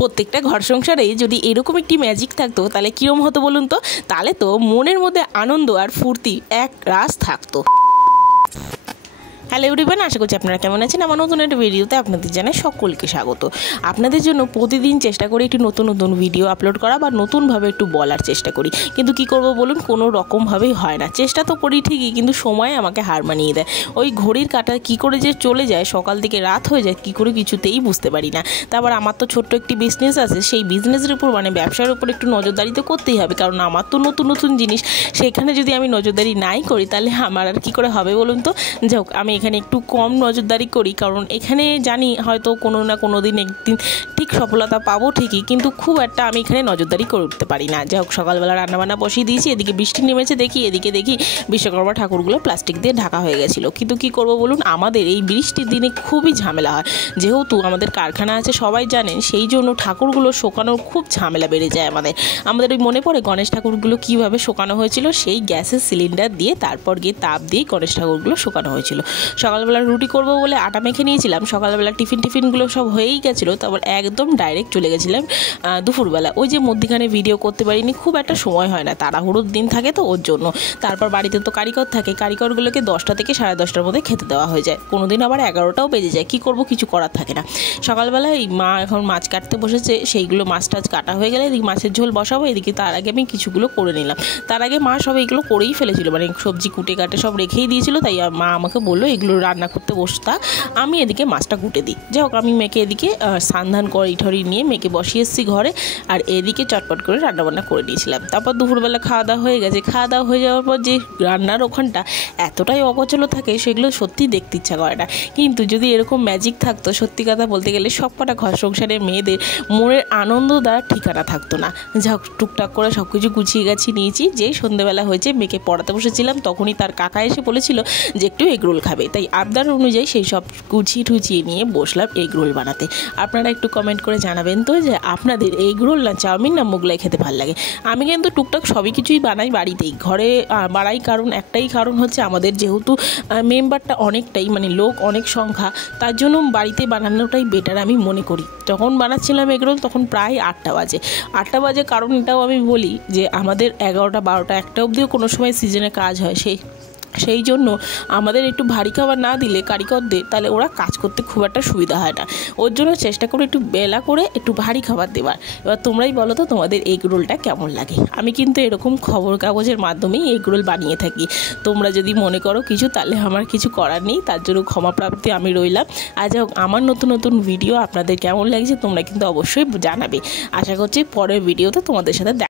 প্রত্যেকটা ঘর সংসারেই যদি এরকম একটি ম্যাজিক থাকতো তাহলে কীরকম হতো বলুন তো? তাহলে তো মনের মধ্যে আনন্দ আর ফুর্তি এক রাস থাকতো। হ্যালো এভরিওয়ান, আশা করছি আপনারা কেমন আছেন। আমার নতুন একটা ভিডিওতে আপনাদের জানাই সকলকে স্বাগত। আপনাদের জন্য প্রতিদিন চেষ্টা করি একটু নতুন নতুন ভিডিও আপলোড করা বা নতুনভাবে একটু বলার চেষ্টা করি, কিন্তু কি করব বলুন, কোনো রকমভাবেই হয় না। চেষ্টা তো করি ঠিকই, কিন্তু সময় আমাকে হার মানিয়ে দেয়। ওই ঘড়ির কাঁটা কী করে যে চলে যায়, সকাল থেকে রাত হয়ে যায় কী করে কিছুতেই বুঝতে পারি না। তারপর আমার তো ছোট্ট একটি বিজনেস আছে, সেই বিজনেসের উপর ব্যবসার উপর একটু নজরদারি তো করতেই হবে, কারণ আমার তো নতুন নতুন জিনিস, সেখানে যদি আমি নজরদারি নাই করি তাহলে আমার আর কী করে হবে বলুন তো। যাই হোক, আমি এখানে একটু কম নজরদারি করি, কারণ এখানে জানি হয়তো কোনো না কোনো দিন একদিন ঠিক সফলতা পাবো ঠিকই, কিন্তু খুব একটা আমি এখানে নজরদারি করে উঠতে পারি না। যাই হোক, সকালবেলা রান্নাবান্না বসিয়ে দিয়েছি, এদিকে বৃষ্টি নেমেছে এদিকে দেখি বিশ্বকর্মা ঠাকুরগুলো প্লাস্টিক দিয়ে ঢাকা হয়ে গেছিলো। কিন্তু কি করব বলুন, আমাদের এই বৃষ্টির দিনে খুবই ঝামেলা হয়। যেহেতু আমাদের কারখানা আছে সবাই জানেন, সেই জন্য ঠাকুরগুলো শোকানোর খুব ঝামেলা বেড়ে যায় আমাদের ওই মনে পড়ে গণেশ ঠাকুরগুলো কীভাবে শোকানো হয়েছিল, সেই গ্যাসের সিলিন্ডার দিয়ে তারপর গিয়ে তাপ দিয়ে গণেশ ঠাকুরগুলো শোকানো হয়েছিল। সকালবেলা রুটি করব বলে আটা মেখে নিয়েছিলাম, সকালবেলা টিফিনগুলো সব হয়েই গেছিলো। তারপর একদম ডাইরেক্ট চলে গেছিলাম দুপুরবেলা। ওই যে মধ্যিখানে ভিডিও করতে পারিনি, খুব একটা সময় হয় না, তাড়াহুড়োর দিন থাকে তো ওর জন্য। তারপর বাড়িতে তো কারিগর থাকে, কারিগরগুলোকে 10টা থেকে 10:30টার মধ্যে খেতে দেওয়া হয়ে যায়, কোনো দিন আবার 11টাও বেজে যায়। কি করব, কিছু করার থাকে না। সকালবেলায় মা এখন মাছ কাটতে বসেছে, সেইগুলো মাছ টাছ কাটা হয়ে গেলে এদিকে মাছের ঝোল বসাবো, এদিকে তার আগে আমি কিছুগুলো করে নিলাম। তার আগে মা সব এগুলো করেই ফেলেছিল, সবজি কুটে কাটে সব রেখেই দিয়েছিল। তাই মা আমাকে বললো এগুলো রান্না করতে বসতা, আমি এদিকে মাছটা কুটে দিই। যাই হোক, আমি মেয়েকে এদিকে সান্ধান করি ঠরি নিয়ে মেয়েকে বসিয়ে এসেছি ঘরে, আর এদিকে চটপট করে রান্নাবান্না করে নিয়েছিলাম। তারপর দুপুরবেলা খাওয়া দাওয়া হয়ে গেছে। খাওয়া দাওয়া হয়ে যাওয়ার পর যে রান্নার ওখানটা এতটাই অগোছালো থাকে, সেগুলো সত্যি দেখতে ইচ্ছা করে না। কিন্তু যদি এরকম ম্যাজিক থাকতো, সত্যি কথা বলতে গেলে সব কটা ঘর সংসারের মেয়েদের মনের আনন্দ দ্বারা ঠিকানা থাকতো না। যা হোক, টুকটাক করে সব কিছু গুছিয়ে নিয়েছি। যেই সন্ধ্যেবেলা হয়েছে মেয়েকে পড়াতে বসেছিলাম, তখনই তার কাকা এসে বলেছিল যে একটু এগরোল খাবে, তাই আবদার অনুযায়ী সেই সব গুছিয়ে নিয়ে বসলাম এগরোল বানাতে। আপনারা একটু কমেন্ট করে জানাবেন তো যে আপনাদের এগরোল না চাউমিন না মোগলাই খেতে ভালো লাগে। আমি কিন্তু টুকটাক সবই কিছুই বানাই বাড়িতেই, ঘরে বাড়াই, কারণ একটাই কারণ হচ্ছে আমাদের যেহেতু মেম্বারটা অনেকটাই, লোক অনেক সংখ্যা, তার জন্য বাড়িতে বানানোটাই বেটার আমি মনে করি। যখন বানাচ্ছিলাম এগরোল তখন প্রায় 8টা বাজে, কারণ এটাও আমি বলি যে আমাদের 11টা 12টা 1টা অবধিও কোনো সময় সিজনে কাজ হয়, সেই জন্য আমাদের একটু ভারী খাবার না দিলে কারিগরদের, তাহলে ওরা কাজ করতে খুব একটা সুবিধা হয় না। ওর জন্য চেষ্টা করে একটু বেলা করে একটু ভারী খাবার দেওয়ার। এবার তোমরাই বলো তো তোমাদের এগ রোলটা কেমন লাগে। আমি কিন্তু এরকম খবর কাগজের মাধ্যমেই এগ রোল বানিয়ে থাকি। তোমরা যদি মনে করো কিছু, তাহলে আমার কিছু করার নেই, তার জন্য ক্ষমা প্রাপ্তি আমি রইলাম। আর যাই হোক, আমার নতুন ভিডিও আপনাদের কেমন লাগছে তোমরা কিন্তু অবশ্যই জানাবে। আশা করছি পরের ভিডিওতে তোমাদের সাথে